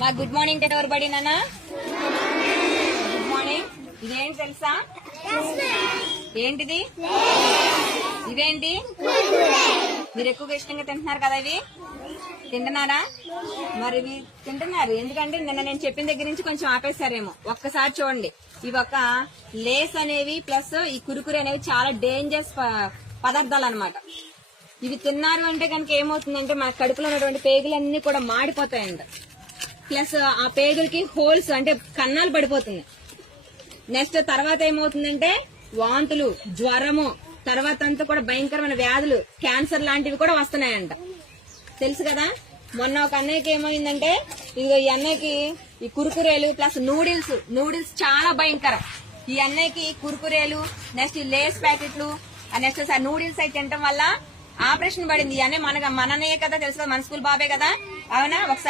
మా good morning ఎవరు బడి నాన్న? Good morning. ఇదేంటి తెలుసా? ఏంటిది? ఇవేంటి? మీరు ఎక్కువగా ఇష్టంగా తింటున్నారు కదా, ఇవి తింటున్నారా? మరి ఇవి తింటున్నారు ఎందుకంటే నిన్న నేను చెప్పిన దగ్గర నుంచి కొంచెం ఆపేశారేమో. ఒక్కసారి చూడండి, ఇవి ఒక లేస్ అనేవి ప్లస్ ఈ కురుకురు అనేవి చాలా డేంజరస్ పదార్థాలు అన్నమాట. ఇవి తిన్నారు అంటే కనుక ఏమవుతుందంటే మన కడుపులో ఉన్నటువంటి పేగులన్నీ కూడా మాడిపోతాయంట. ప్లస్ ఆ పేగులకి హోల్స్ అంటే కన్నాలు పడిపోతుంది. నెక్స్ట్ తర్వాత ఏమవుతుందంటే వాంతులు, జ్వరము, తర్వాత అంతా కూడా భయంకరమైన వ్యాధులు, క్యాన్సర్ లాంటివి కూడా వస్తున్నాయంట. తెలుసు కదా. మొన్న ఒక అన్నయ్యకి ఏమైందంటే, ఇదిగో ఈ అన్నయ్యకి ఈ కురుకురేలు ప్లస్ నూడిల్స్ చాలా భయంకరం. ఈ అన్నయ్యకి కురుకురేలు నెక్స్ట్ ఈ లేస్ ప్యాకెట్లు నెక్స్ట్ నూడిల్స్ అయితే తినడం వల్ల ఆపరేషన్ పడింది. ఈ అన్నయ్య మన అన్నయ్యే కదా, తెలుసు కదా, మన స్కూల్ బాబే కదా, అవునా? ఒకసారి